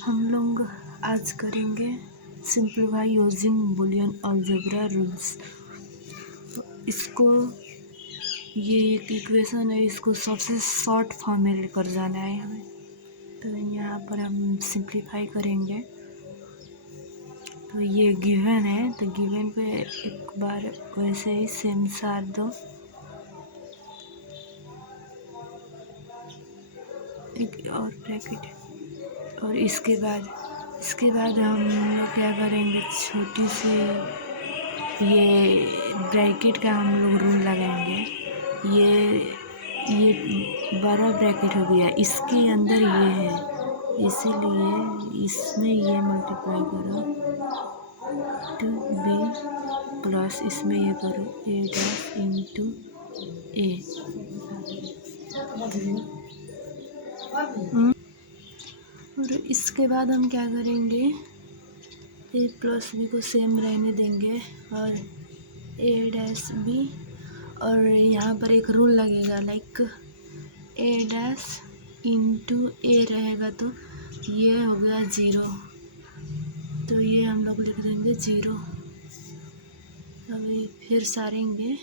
हम लोग आज करेंगे simplify using Boolean algebra rules. इसको ये एक इक्वेशन है, इसको सबसे शॉर्ट फॉर्म में लेकर जाना है हमें। तो यहाँ पर हम सिंप्लीफाई करेंगे। तो ये गिवन है, तो गिवन पे एक बार वैसे ही सेम सार दो, एक और ब्रैकेट। और इसके बाद हम लोग क्या करेंगे, छोटी सी ये ब्रैकेट का हम लोग रूल लगाएंगे। ये बड़ा ब्रैकेट हो गया, इसके अंदर ये है, इसीलिए इसमें ये मल्टीप्लाई करो टू बी प्लस इसमें ये करो ए डैश इंटू ए। और इसके बाद हम क्या करेंगे, ए प्लस बी को सेम रहने देंगे और ए डैश बी, और यहाँ पर एक रूल लगेगा लाइक ए डैश इंटू ए रहेगा, तो ये हो गया 0, तो ये हम लोग लिख देंगे 0। अभी फिर सारेंगे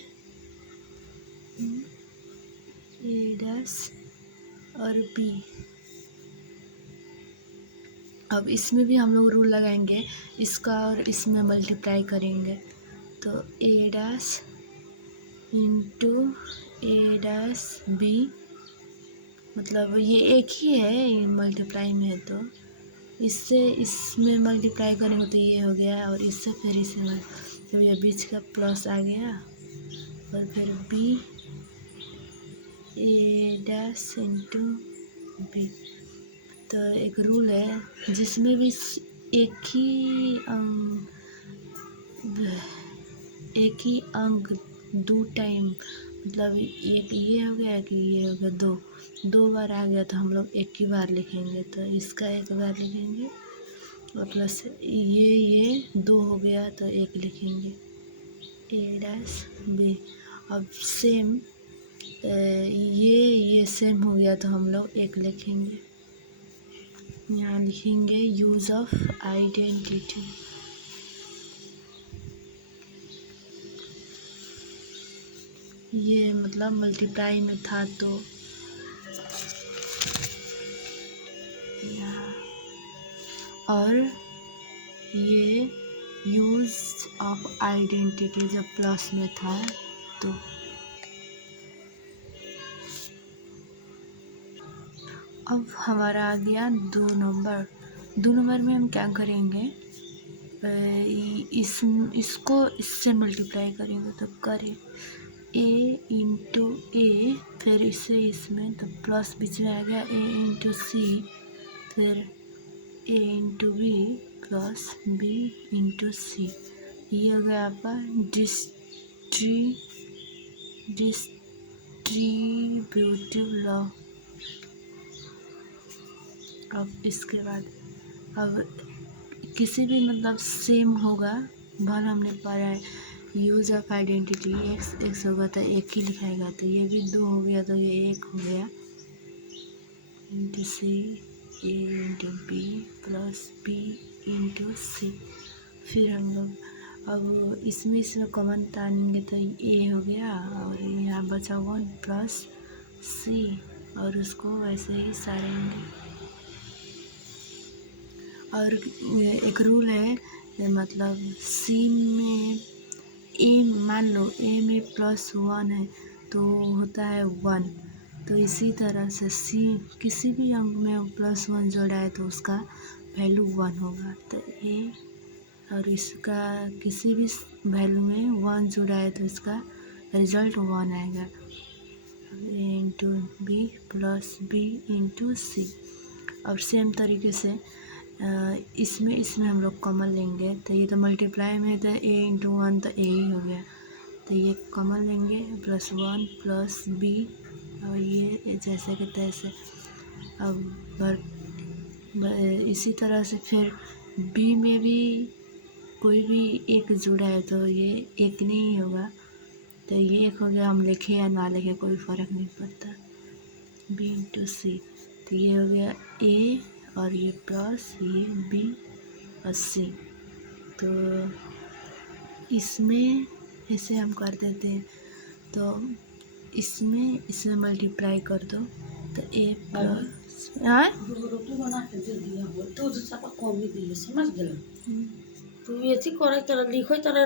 ए डैश और बी। अब इसमें भी हम लोग रूल लगाएंगे, इसका और इसमें मल्टीप्लाई करेंगे, तो ए डैश इंटू ए डैश बी, मतलब ये एक ही है, मल्टीप्लाई में है, तो इससे इसमें मल्टीप्लाई करेंगे तो ये हो गया, और इससे फिर इसमें तो ये बीच का प्लस आ गया, और फिर बी ए डैश इंटू बी। तो एक रूल है जिसमें भी एक ही अंक दो टाइम, मतलब एक ये हो गया कि ये हो गया, दो बार आ गया तो हम लोग एक ही बार लिखेंगे, तो इसका एक बार लिखेंगे और प्लस ये दो हो गया तो एक लिखेंगे ए डैश बी। अब सेम ये सेम हो गया तो हम लोग एक लिखेंगे, यहाँ लिखेंगे यूज़ ऑफ आइडेंटिटी। ये मतलब मल्टीप्लाई में था तो यहाँ, और ये यूज़ ऑफ आइडेंटिटी जब प्लस में था तो अब हमारा आ गया 2 नंबर में हम क्या करेंगे, इसको इससे मल्टीप्लाई करेंगे, तो करें ए इंटू ए, फिर इससे इसमें तो प्लस बीच में आ गया ए इंटू सी, फिर A into B plus B into C. ये हो गया आपका डिस्ट्रीब्यूटिव लॉ। अब इसके बाद अब किसी भी मतलब सेम होगा, भर हमने पढ़ा है यूज़ ऑफ आइडेंटिटी, एक्स होगा तो एक ही लिखाएगा, तो ये भी 2 हो गया तो ये 1 हो गया into C A into B plus B into C. फिर हम लोग अब इसमें कॉमन तानेंगे तो ए हो गया, और यहाँ बचा 1 प्लस सी, और उसको वैसे ही सारेंगे। और एक रूल है, मतलब सी में ए, मान लो ए में +1 है तो होता है 1, तो इसी तरह से सी किसी भी अंक में +1 जोड़ा है तो उसका वैल्यू 1 होगा, तो ए और इसका किसी भी वैल्यू में 1 जोड़ा है तो इसका रिजल्ट 1 आएगा, A into B plus B into C. और सेम तरीके से इसमें हम लोग कॉमन लेंगे, तो ये तो मल्टीप्लाई में तो ए इंटू 1 तो ए ही हो गया, तो ये कॉमन लेंगे +1 प्लस बी, और ये जैसे कि तैसे। अब इसी तरह से फिर बी में भी कोई भी एक जुड़ा है तो ये एक नहीं होगा, तो ये एक हो गया, हम लिखे या ना लिखे कोई फ़र्क नहीं पड़ता, बी इंटू सी। तो ये हो गया ए और ये प्लस ये बी 80। तो इसमें ऐसे हम कर देते हैं, तो इसमें इसमें मल्टीप्लाई कर दो तो ए प्लस रोटी बना के दे दिया हो तो दूसरा कम ही दिए समझ गए। तू ये थी करे तरह लिखो तरह